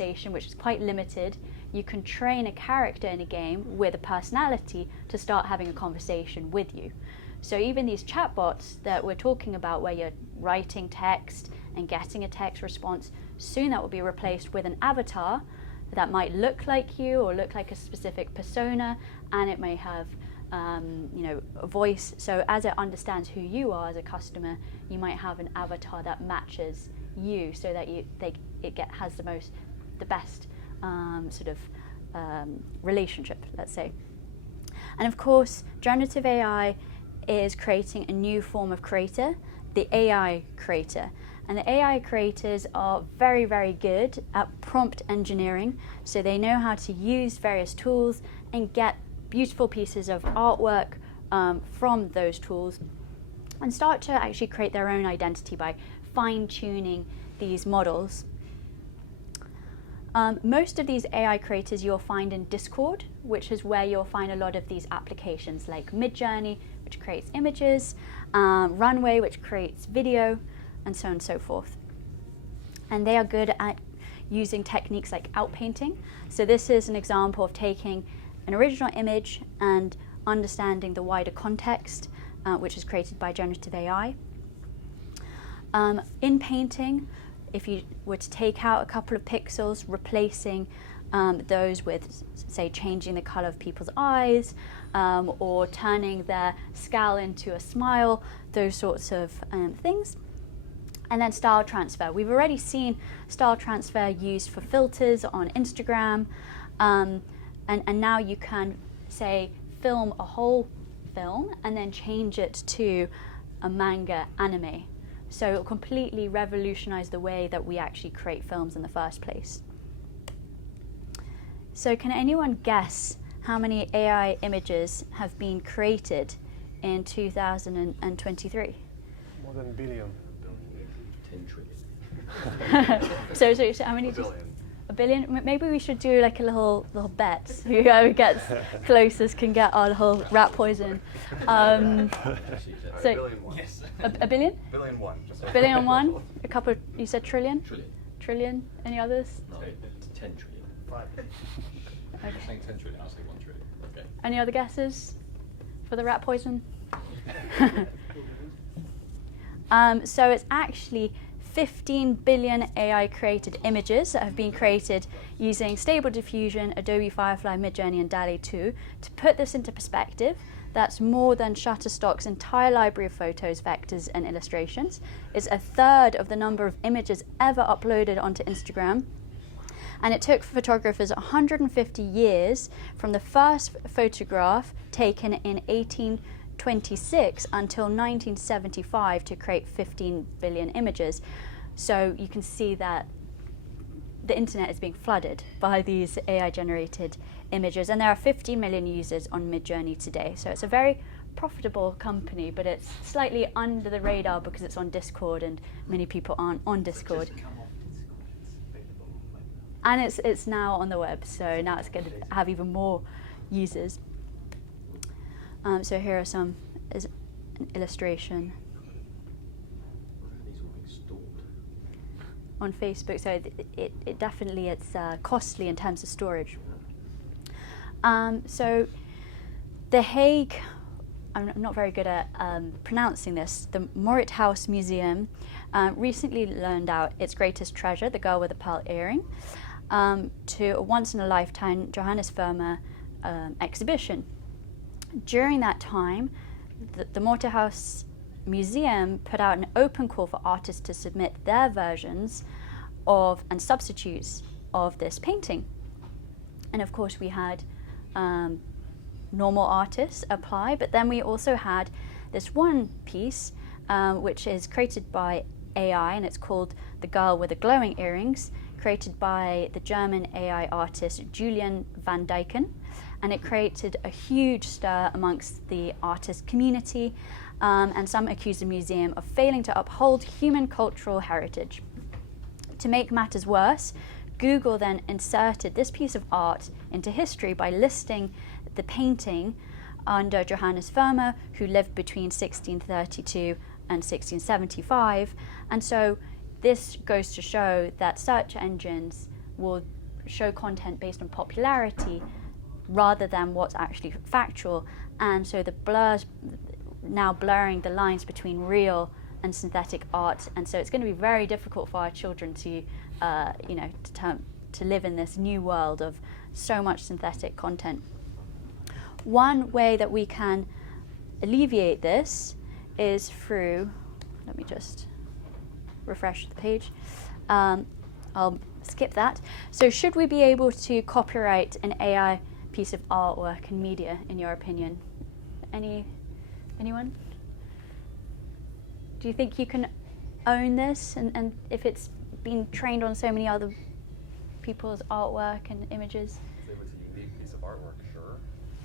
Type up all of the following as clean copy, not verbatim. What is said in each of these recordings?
conversation, which is quite limited. You can train a character in a game with a personality to start having a conversation with you. So even these chatbots that we're talking about, where you're writing text and getting a text response, soon that will be replaced with an avatar that might look like you or look like a specific persona, and it may have a voice. So as it understands who you are as a customer, you might have an avatar that matches you, so that has the best relationship, let's say. And of course, generative AI is creating a new form of creator, the AI creator. And the AI creators are very, very good at prompt engineering. So they know how to use various tools and get beautiful pieces of artwork from those tools, and start to actually create their own identity by fine-tuning these models. Most of these AI creators you'll find in Discord, which is where you'll find a lot of these applications like Midjourney, which creates images, Runway, which creates video, and so on and so forth. And they are good at using techniques like outpainting. So this is an example of taking an original image and understanding the wider context, which is created by generative AI. In painting, if you were to take out a couple of pixels, replacing those with, say, changing the color of people's eyes, or turning their scowl into a smile, those sorts of things. And then style transfer. We've already seen style transfer used for filters on Instagram, and now you can, say, film a whole film and then change it to a manga anime. So it'll completely revolutionize the way that we actually create films in the first place. So can anyone guess how many AI images have been created in 2023? More than a billion. 10 trillion. So how many? A billion? Maybe we should do like a little bet. Whoever gets closest can get our little rat poison. So Yes. a billion? Billion one. Just A billion and one? A couple, you said trillion? Trillion. Trillion? Any others? No, 10 trillion. Okay. You're saying 10 trillion, I'll say 1 trillion. Okay. Any other guesses for the rat poison? So it's actually 15 billion AI created images that have been created using Stable Diffusion, Adobe Firefly, Midjourney, and DALL-E 2. To put this into perspective, that's more than Shutterstock's entire library of photos, vectors, and illustrations. It's a third of the number of images ever uploaded onto Instagram. And it took photographers 150 years from the first photograph taken in 1826 until 1975 to create 15 billion images. So you can see that the internet is being flooded by these AI generated images, and there are 50 million users on Midjourney today. So it's a very profitable company, but it's slightly under the radar because it's on Discord and many people aren't on Discord. And it's now on the web, so now it's going to have even more users. So here are some, is an illustration These all being stored. on Facebook. So it definitely, it's costly in terms of storage. So The Hague, I'm not very good at pronouncing this, the Mauritshuis Museum recently loaned out its greatest treasure, the girl with the pearl earring, to a once-in-a-lifetime Johannes Vermeer exhibition. During that time, the Mauritshuis Museum put out an open call for artists to submit their versions of and substitutes of this painting. And of course we had normal artists apply, but then we also had this one piece which is created by AI, and it's called The Girl with the Glowing Earrings, created by the German AI artist Julian van Dijken, and it created a huge stir amongst the artist community, and some accused the museum of failing to uphold human cultural heritage. To make matters worse, Google then inserted this piece of art into history by listing the painting under Johannes Vermeer, who lived between 1632 and 1675. And so this goes to show that search engines will show content based on popularity rather than what's actually factual, and so the blurs now blurring the lines between real and synthetic art, and so it's going to be very difficult for our children to to live in this new world of so much synthetic content. One way that we can alleviate this is through, let me just refresh the page. I'll skip that. So should we be able to copyright an AI piece of artwork and media, in your opinion? Anyone? Do you think you can own this, and if it's been trained on so many other people's artwork and images? If it was a unique piece of artwork, sure.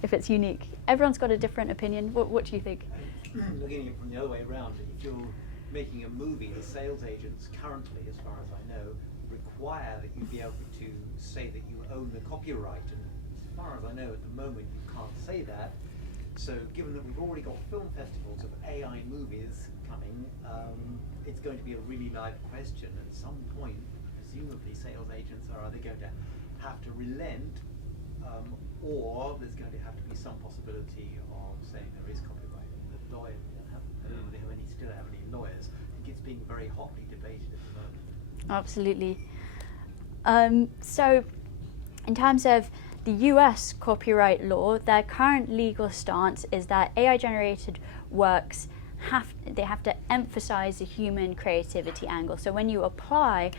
If it's unique. Everyone's got a different opinion. What do you think? Looking at it from the other way around, if you're making a movie, the sales agents currently, as far as I know, require that you be able to say that you own the copyright, and as far as I know at the moment you can't say that. So given that we've already got film festivals of AI movies coming, it's going to be a really live question. At some point, presumably sales agents are either going to have to relent, or there's going to have to be some possibility of saying there is copyright. And the lawyers, I don't know if they still have any lawyers. I think it's being very hotly debated at the moment. Absolutely. So in terms of the US copyright law, their current legal stance is that AI-generated works have to emphasize the human creativity angle. So when you apply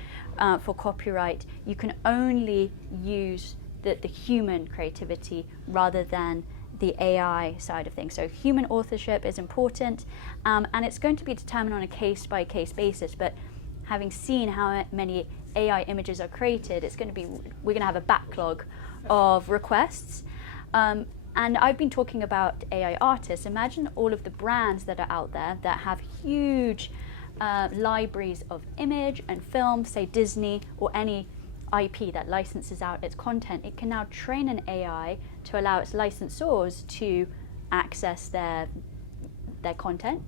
for copyright, you can only use the human creativity rather than the AI side of things. So human authorship is important, and it's going to be determined on a case-by-case basis. But having seen how many AI images are created, we're going to have a backlog of requests. And I've been talking about AI artists. Imagine all of the brands that are out there that have huge libraries of image and film, say Disney or any IP that licenses out its content. It can now train an AI to allow its licensors to access their content.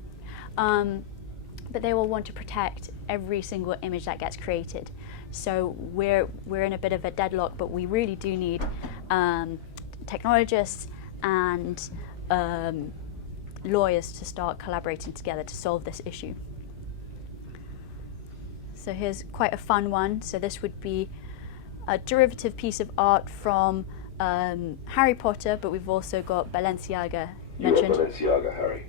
But they will want to protect every single image that gets created. So we're in a bit of a deadlock, but we really do need technologists and lawyers to start collaborating together to solve this issue. So here's quite a fun one. So this would be a derivative piece of art from Harry Potter, but we've also got Balenciaga mentioned. You're Balenciaga, Harry.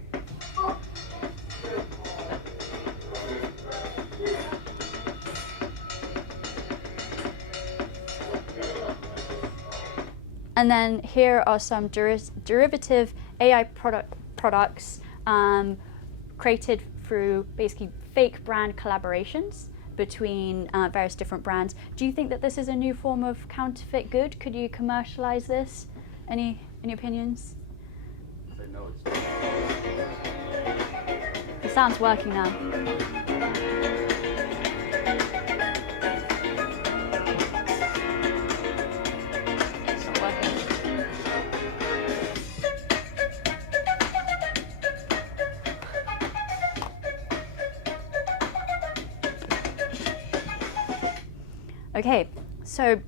And then here are some derivative AI products created through basically fake brand collaborations between various different brands. Do you think that this is a new form of counterfeit good? Could you commercialize this? Any opinions? Say no, it's The sound's working now. It's not working. Okay, so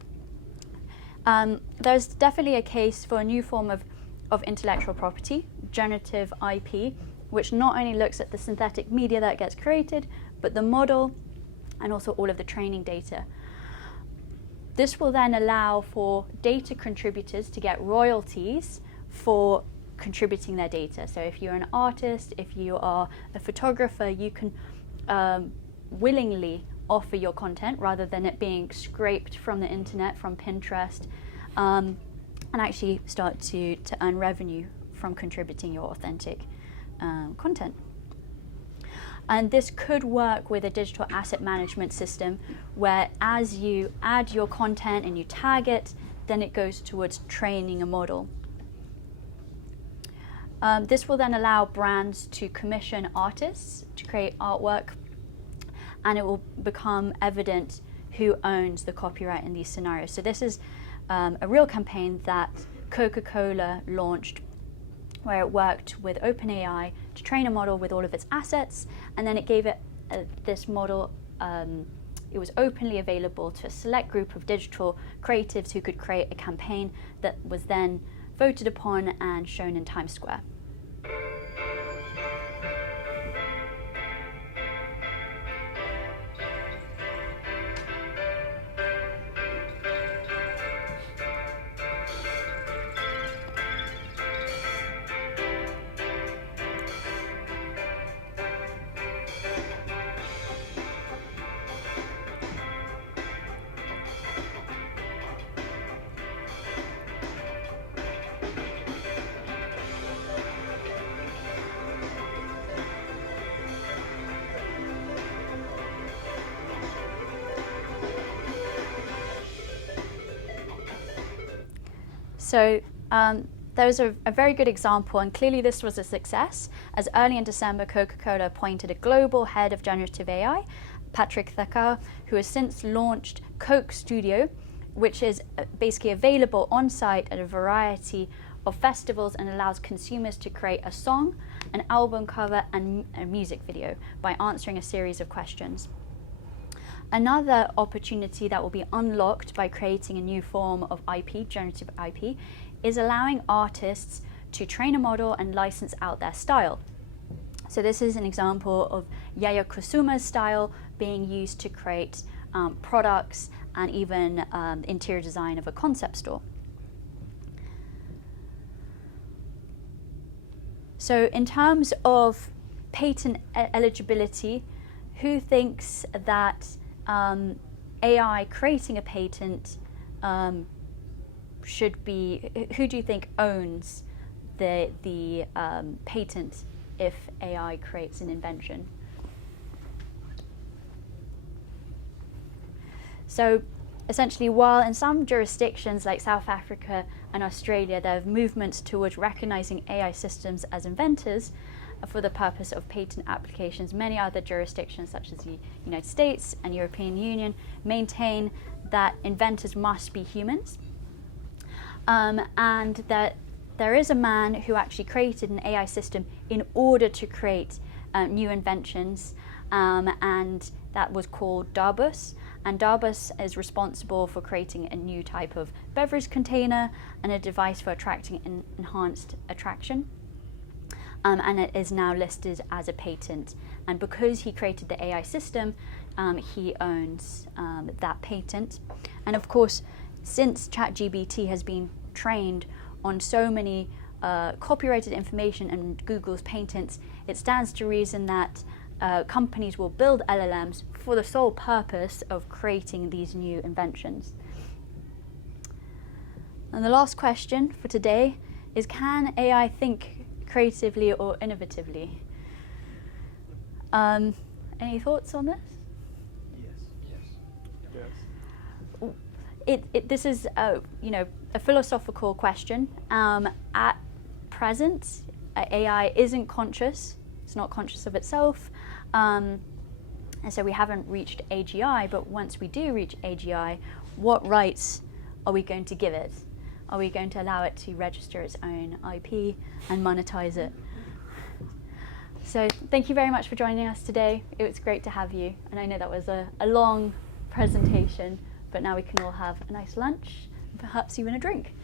there's definitely a case for a new form of intellectual property, generative IP, which not only looks at the synthetic media that gets created, but the model and also all of the training data. This will then allow for data contributors to get royalties for contributing their data. So if you're an artist, if you are a photographer, you can willingly offer your content rather than it being scraped from the internet, from Pinterest, and actually start to earn revenue from contributing your authentic content. And this could work with a digital asset management system where as you add your content and you tag it, then it goes towards training a model. This will then allow brands to commission artists to create artwork, and it will become evident who owns the copyright in these scenarios. So this is a real campaign that Coca-Cola launched, where it worked with OpenAI to train a model with all of its assets, and then it gave it this model it was openly available to a select group of digital creatives who could create a campaign that was then voted upon and shown in Times Square. So there's a very good example, and clearly this was a success, as early in December, Coca-Cola appointed a global head of generative AI, Patrick Thacker, who has since launched Coke Studio, which is basically available on site at a variety of festivals and allows consumers to create a song, an album cover, and a music video by answering a series of questions. Another opportunity that will be unlocked by creating a new form of IP, generative IP, is allowing artists to train a model and license out their style. So this is an example of Yaya Kusuma's style being used to create products and even interior design of a concept store. So in terms of patent eligibility, who thinks that AI creating a patent should be, who do you think owns the patent if AI creates an invention? So essentially, while in some jurisdictions like South Africa and Australia, there are movements towards recognizing AI systems as inventors for the purpose of patent applications, many other jurisdictions such as the United States and European Union maintain that inventors must be humans, and that there is a man who actually created an AI system in order to create new inventions, and that was called Darbus. And Darbus is responsible for creating a new type of beverage container and a device for attracting enhanced attraction. And it is now listed as a patent. And because he created the AI system, he owns that patent. And of course, since ChatGPT has been trained on so many copyrighted information and Google's patents, it stands to reason that companies will build LLMs for the sole purpose of creating these new inventions. And the last question for today is, can AI think creatively or innovatively? Any thoughts on this? Yes. This is a philosophical question. At present, AI isn't conscious. It's not conscious of itself. And so we haven't reached AGI, but once we do reach AGI, what rights are we going to give it? Are we going to allow it to register its own IP and monetize it? So thank you very much for joining us today. It was great to have you. And I know that was a long presentation, but now we can all have a nice lunch and perhaps even a drink.